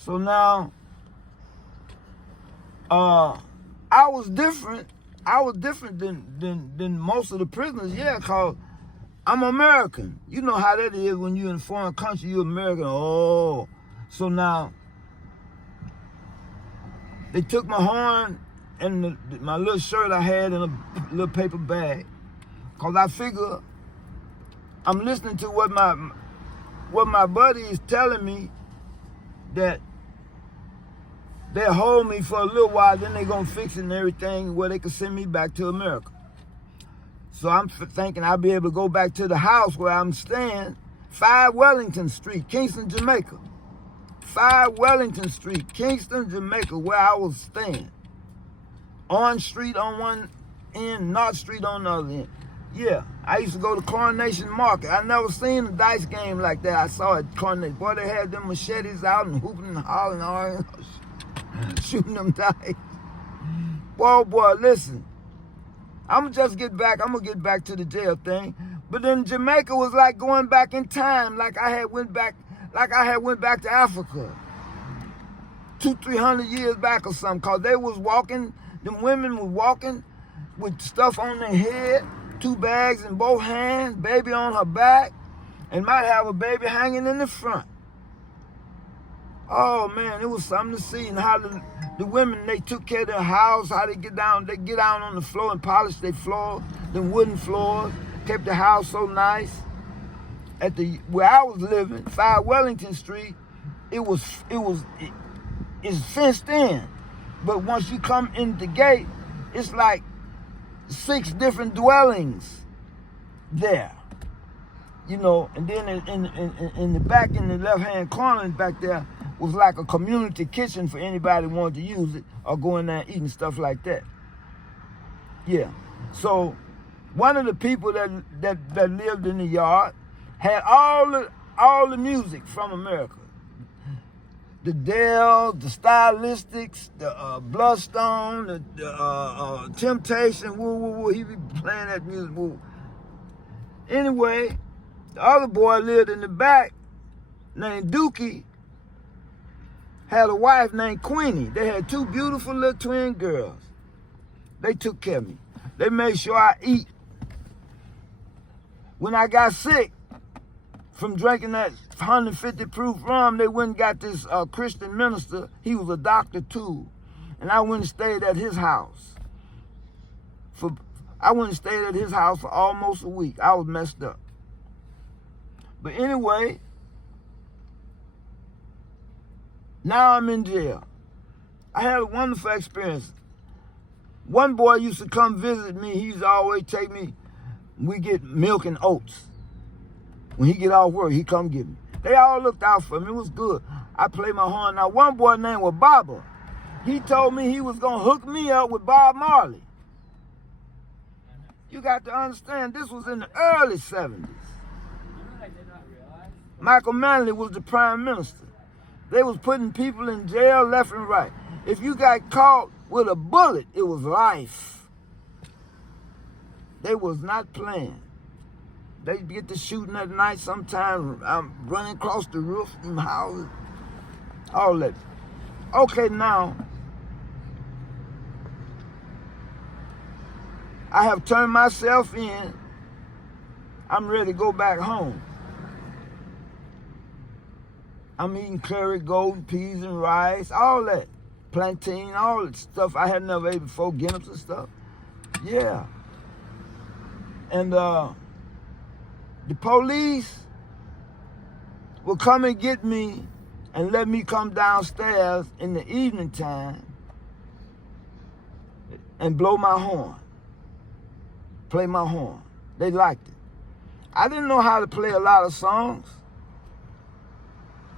So now, I was different. I was different than most of the prisoners, yeah, because I'm American. You know how that is when you're in a foreign country, you're American. Oh, so now, they took my horn and my little shirt I had in a little paper bag. Because I figure I'm listening to what my buddy is telling me, that they'll hold me for a little while, then they're going to fix it and everything where they can send me back to America. So I'm thinking I'll be able to go back to the house where I'm staying, 5 Wellington Street, Kingston, Jamaica. 5 Wellington Street, Kingston, Jamaica, where I was staying. Orange Street on one end, North Street on the other end. Yeah, I used to go to Coronation Market. I never seen a dice game like that. I saw it at Coronation. Boy, they had them machetes out and hooping and hollering, all shooting them dice. Boy, listen. I'm gonna get back to the jail thing. But then Jamaica was like going back in time, like I had went back to Africa 200-300 years back or something. Cause they was walking, them women were walking with stuff on their head, 2 bags in both hands, baby on her back, and might have a baby hanging in the front. Oh man, it was something to see. And how the women, they took care of their house, how they get down on the floor and polish their floors, them wooden floors, kept the house so nice. Where I was living, 5 Wellington Street, it's fenced in. But once you come in the gate, it's like 6 different dwellings there. You know, and then in the back, in the left-hand corner back there, was like a community kitchen for anybody who wanted to use it or go in there and eat and stuff like that. Yeah. So one of the people that lived in the yard had all the music from America. The Dells, the Stylistics, the Bloodstone, the Temptation, woo, woo, woo. He be playing that music, woo. Anyway, the other boy lived in the back, named Dookie, had a wife named Queenie. They had 2 beautiful little twin girls. They took care of me. They made sure I eat. When I got sick from drinking that 150 proof rum, they went and got this Christian minister. He was a doctor too. And I went and stayed at his house. For almost a week. I was messed up. But anyway, now I'm in jail. I had a wonderful experience. One boy used to come visit me. He used to always take me. We get milk and oats. When he get off work, he come get me. They all looked out for me. It was good. I played my horn. Now, one boy named was Baba. He told me he was going to hook me up with Bob Marley. You got to understand, this was in the early 70s. Michael Manley was the prime minister. They was putting people in jail left and right. If you got caught with a bullet, it was life. They was not playing. They get to shooting at night sometimes. I'm running across the roof in houses. All that. Okay, now, I have turned myself in. I'm ready to go back home. I'm eating curry, golden peas and rice, all that. Plantain, all that stuff I had never ate before, Guinness and stuff. Yeah. And the police will come and get me and let me come downstairs in the evening time and blow my horn, play my horn. They liked it. I didn't know how to play a lot of songs.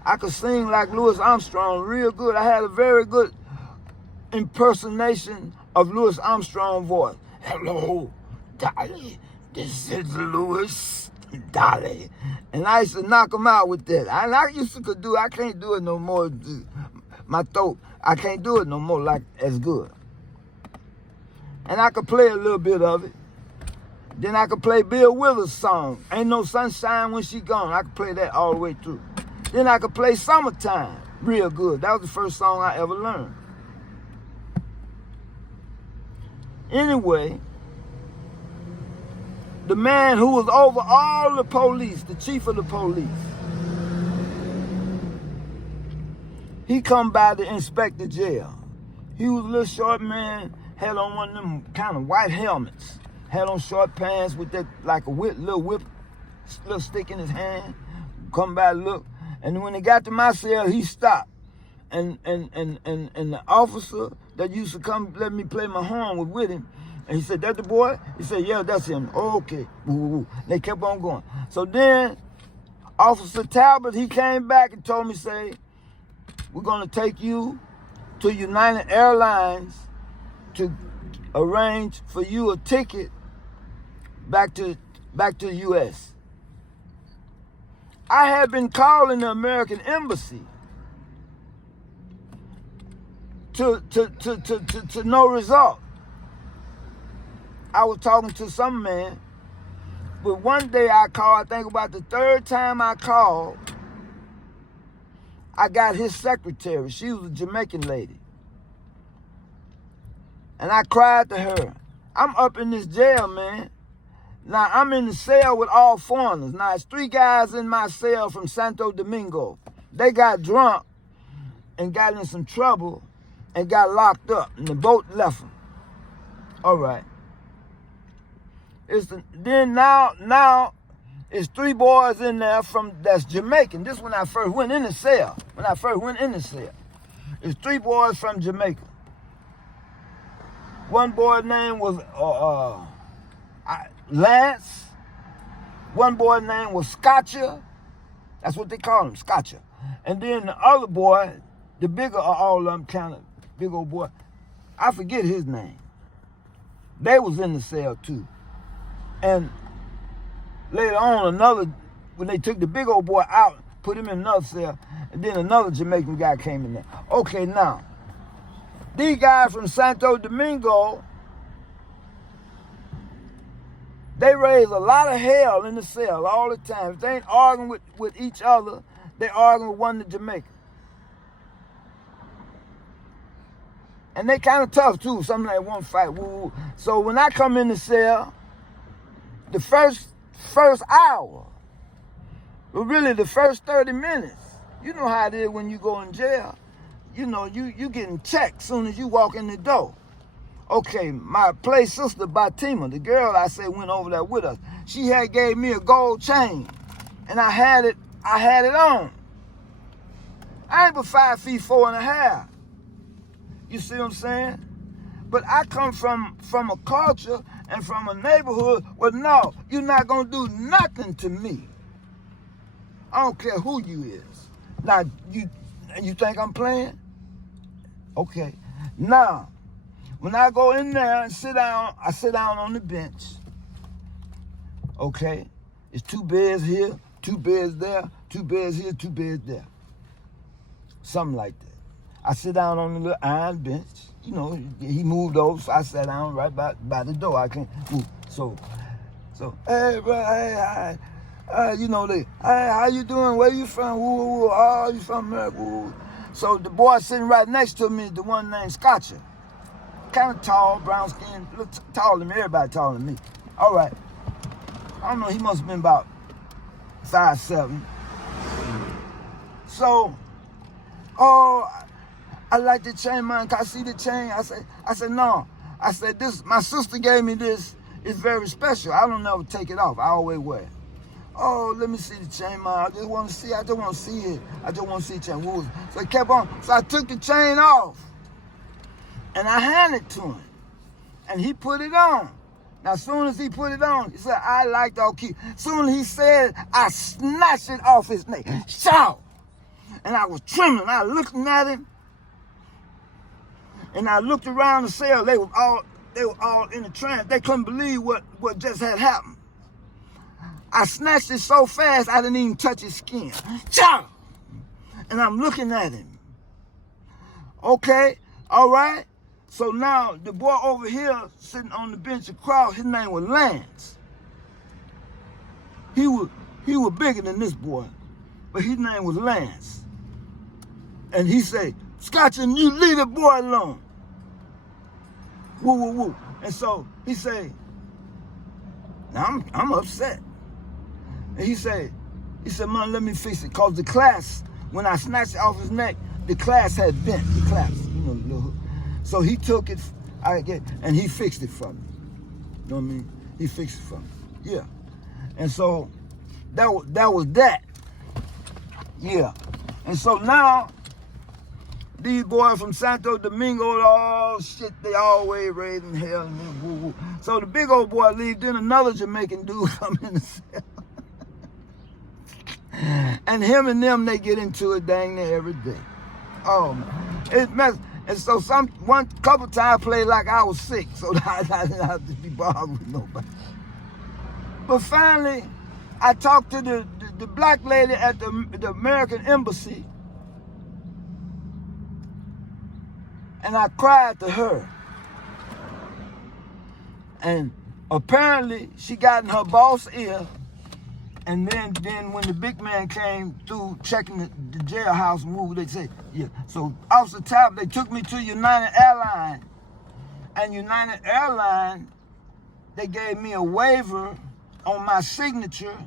I could sing like Louis Armstrong real good. I had a very good impersonation of Louis Armstrong's voice. Hello, Dolly. This is Louis, Dolly. And I used to knock them out with that. And I used to do, I can't do it no more. My throat, I can't do it no more like as good. And I could play a little bit of it. Then I could play Bill Withers' song, Ain't No Sunshine When She Gone. I could play that all the way through. Then I could play Summertime. real good. That was the first song I ever learned. Anyway, the man who was over all the police, the chief of the police, he come by to inspect the jail. He was a little short man, had on one of them kind of white helmets, had on short pants with that like a little stick in his hand. Come by, look, and when he got to my cell, he stopped, and the officer that used to come let me play my horn was with him, and he said, "That the boy?" He said, "Yeah, that's him." Oh, okay. Ooh. They kept on going. So then, Officer Talbot, he came back and told me, say, "We're gonna take you to United Airlines to arrange for you a ticket back to the U.S." I had been calling the American Embassy to no result. I was talking to some man, but one day I called, I think about the third time I called, I got his secretary. She was a Jamaican lady. And I cried to her. I'm up in this jail, man. Now, I'm in the cell with all foreigners. Now, it's 3 guys in my cell from Santo Domingo. They got drunk and got in some trouble and got locked up, and the boat left them. All right. Now it's 3 boys in there that's Jamaican. This when I first went in the cell. It's 3 boys from Jamaica. One boy's name was Lance. One boy's name was Scotcher. That's what they call him, Scotcher. And then the other boy, the bigger of all of them, kind of big old boy, I forget his name. They was in the cell too. And later on, when they took the big old boy out, put him in another cell, and then another Jamaican guy came in there. Okay, now, these guys from Santo Domingo, they raise a lot of hell in the cell all the time. If they ain't arguing with each other, they arguing with one in Jamaica. And they kind of tough too. Something like one fight. Woo. So when I come in the cell, the first hour, but really the first 30 minutes, you know how it is when you go in jail. You know, you getting checked as soon as you walk in the door. Okay, my play sister, Batima, the girl I say went over there with us, she had gave me a gold chain, and I had it on. I ain't but 5 feet 4.5. You see what I'm saying? But I come from a culture and from a neighborhood where no, you're not gonna do nothing to me. I don't care who you is. Now you think I'm playing? Okay. Now, when I go in there and sit down, I sit down on the bench. Okay? It's 2 beds here, 2 beds there, 2 beds here, 2 beds there. Something like that. I sit down on the little iron bench. You know, he moved over, so I sat down right by the door. I can't move. So, hey, bro, hey, hi. You know, hey, how you doing? Where you from? Woo, oh, you from America? Woo. So the boy sitting right next to me, the one named Scotcher. Kind of tall, brown skin, look taller than me. Everybody taller than me. All right. I don't know, he must have been about 5'7". So, oh, I like the chain, man. Can I see the chain? I said, no. I said, this, my sister gave me this. It's very special. I don't never take it off. I always wear it. Oh, let me see the chain, man. I just want to see it. I just want to see the chain. So it kept on. So I took the chain off. And I handed it to him. And he put it on. Now, as soon as he put it on, he said, I like to keep. As soon as he said, I snatched it off his neck. Shout! And I was trembling. I looked at him. And I looked around the cell. They were all in a trance. They couldn't believe what just had happened. I snatched it so fast, I didn't even touch his skin. Chow! And I'm looking at him. Okay, all right. So now the boy over here sitting on the bench across, his name was Lance. He was bigger than this boy, but his name was Lance. And he say, Scotchin, you leave the boy alone. Woo, woo, woo. And so he say, now I'm upset. And he said, man, let me fix it. Cause the class, when I snatched it off his neck, the class had bent, the class, So he took it, and he fixed it for me. You know what I mean? He fixed it for me. Yeah. And so that was that. Yeah. And so now, these boys from Santo Domingo, oh shit, they always raising hell. And woo, woo. So the big old boy leave, then another Jamaican dude come in the cell. And him and them, they get into it dang near every day. Oh man. It mess. And so couple times I played like I was sick, so I didn't have to be bothered with nobody. But finally, I talked to the black lady at the American Embassy, and I cried to her. And apparently, she got in her boss' ear. And then when the big man came through checking the jailhouse move, they said, yeah. So off the top, they took me to United Airlines. And United Airlines, they gave me a waiver on my signature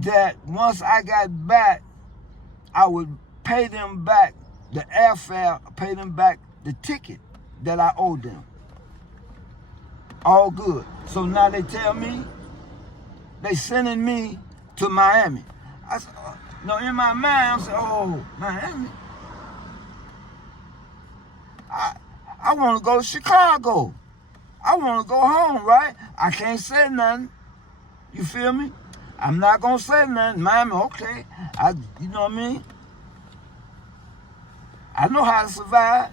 that once I got back, I would pay them back the airfare, pay them back the ticket that I owed them. All good. So now they tell me they sending me to Miami. I said, no, in my mind, I said, oh, Miami? I want to go to Chicago. I want to go home, right? I can't say nothing. You feel me? I'm not going to say nothing. Miami, okay. You know what I mean? I know how to survive.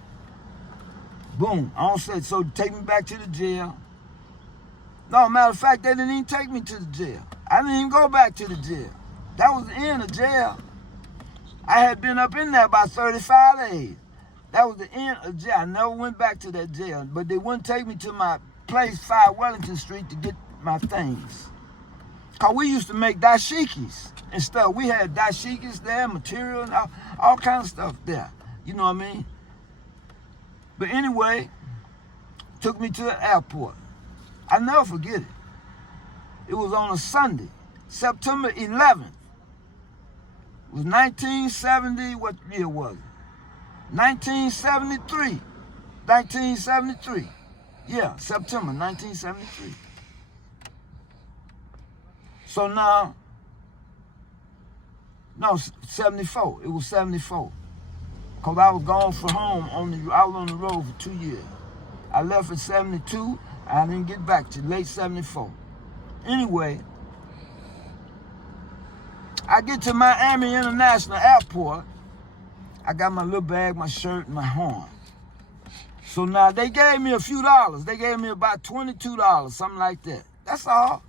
Boom. I don't say it. So take me back to the jail. No, matter of fact, they didn't even take me to the jail. I didn't even go back to the jail. That was the end of jail. I had been up in there about 35 days. That was the end of jail. I never went back to that jail. But they wouldn't take me to my place, 5 Wellington Street, to get my things. Because we used to make dashikis and stuff. We had dashikis there, material, and all kinds of stuff there. You know what I mean? But anyway, took me to the airport. I'll never forget it. It was on a Sunday, September 11th. It was 1970, what year was it? 1973. 1973. Yeah, September 1973. So now, no, 74. It was 74. Because I was gone from home, I was on the road for 2 years. I left in 72. I didn't get back till late 74. Anyway, I get to Miami International Airport. I got my little bag, my shirt, and my horn. So now they gave me a few dollars. They gave me about $22, something like that. That's all.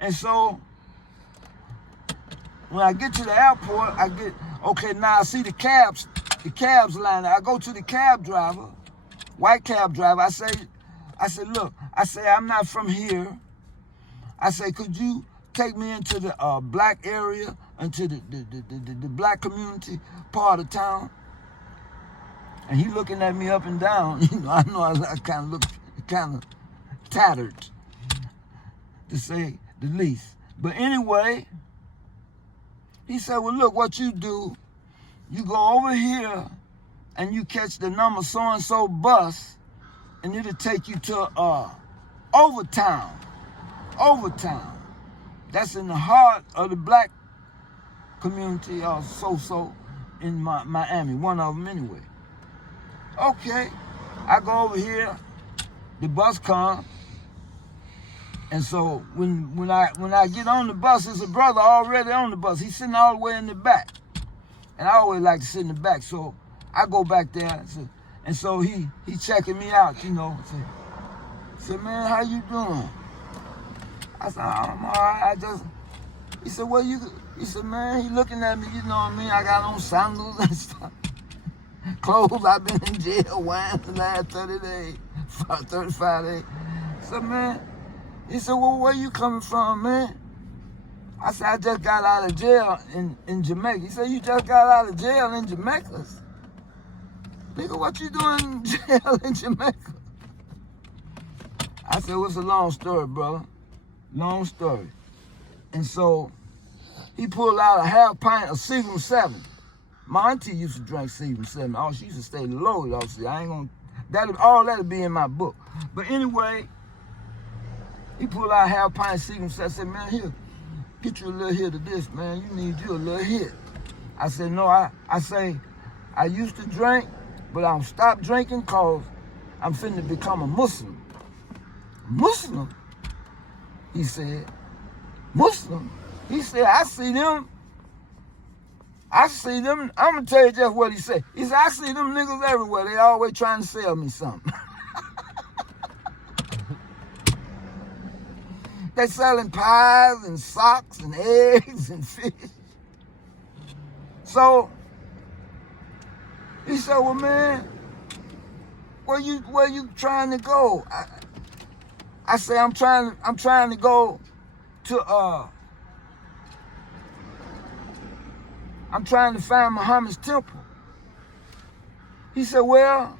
And so when I get to the airport, okay, now I see the cabs line. I go to the cab driver, white cab driver. I said, look, I'm not from here. I say, could you take me into the black area, into the black community part of town? And he looking at me up and down. I know I kind of tattered, to say the least. But anyway, he said, well, look, what you do, you go over here and you catch the number so-and-so bus, and it'll take you to Overtown. That's in the heart of the black community, or so in Miami, one of them anyway. Okay, I go over here, the bus comes, and so when I get on the bus, there's a brother already on the bus. He's sitting all the way in the back, and I always like to sit in the back, so I go back there, and so he checking me out, Said, man, how you doing? I said, I'm all right. He said, he said, man, he looking at me, you know what I mean? I got on sandals and stuff. Clothes, I've been in jail, wine the last 30 days, 35 days. So, man, he said, well, where you coming from, man? I said, I just got out of jail in Jamaica. He said, you just got out of jail in Jamaica? Nigga, what you doing in jail in Jamaica? I said, well, it's a long story, brother. Long story. And so he pulled out a half pint of Seagram 7. My auntie used to drink Seagram 7. Oh, she used to stay low, obviously. I ain't gonna, all that'll be in my book. But anyway, he pulled out a half pint of Seagram 7. I said, man, here, get you a little hit of this, man. You need you a little hit. I said, no, I say, I used to drink, but I'm stopped drinking because I'm finna become a Muslim. Muslim? He said, Muslim? He said, I see them. I'm gonna tell you just what he said. He said, I see them niggas everywhere. They always trying to sell me something. They selling pies and socks and eggs and fish. So he said, well, man, where you trying to go? I say, I'm trying to go to I'm trying to find Muhammad's temple. He said, well,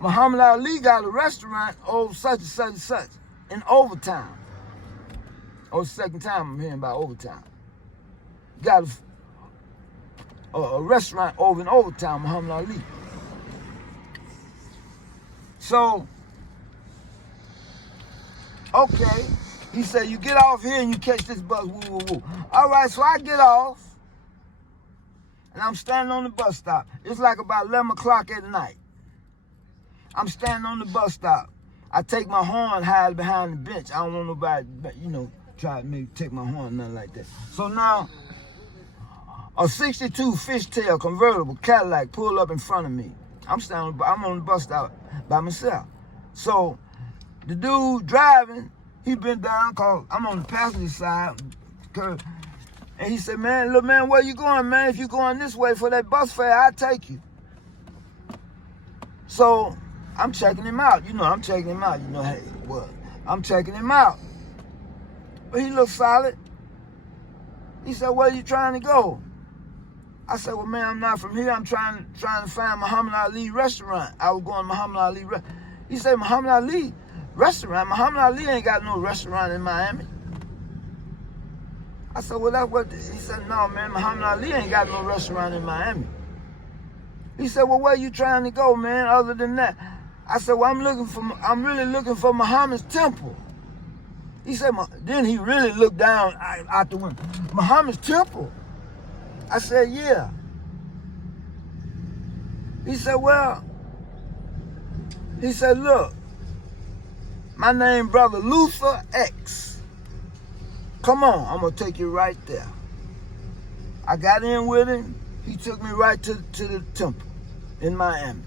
Muhammad Ali got a restaurant over such and such and such in Overtown. Oh, it's the second time I'm hearing about Overtown. Got a restaurant over in Overtown, Muhammad Ali. So, okay. He said, you get off here and you catch this bus, woo, woo, woo. All right, so I get off, and I'm standing on the bus stop. It's like about 11 o'clock at night. I'm standing on the bus stop. I take my horn, hide behind the bench. I don't want nobody, try to maybe take my horn, nothing like that. So now, a 62 fishtail convertible Cadillac pulled up in front of me. I'm on the bus stop by myself. So the dude driving, he been down, cause I'm on the passenger side, and he said, man, look, man, where you going, man? If you going this way for that bus fare, I'll take you. So I'm checking him out. I'm checking him out. Hey, what? I'm checking him out. But he looked solid. He said, where you trying to go? I said, well, man, I'm not from here. I'm trying to find Muhammad Ali restaurant. I was going to Muhammad Ali restaurant. He said, Muhammad Ali restaurant? Muhammad Ali ain't got no restaurant in Miami. I said, well, that's what, he said, no, man, Muhammad Ali ain't got no restaurant in Miami. He said, well, where you trying to go, man, other than that? I said, well, I'm really looking for Muhammad's temple. He said, then he really looked down out the window. Muhammad's temple? I said, yeah. He said, well, look, my name Brother Luther X. Come on, I'm gonna take you right there. I got in with him. He took me right to the temple in Miami.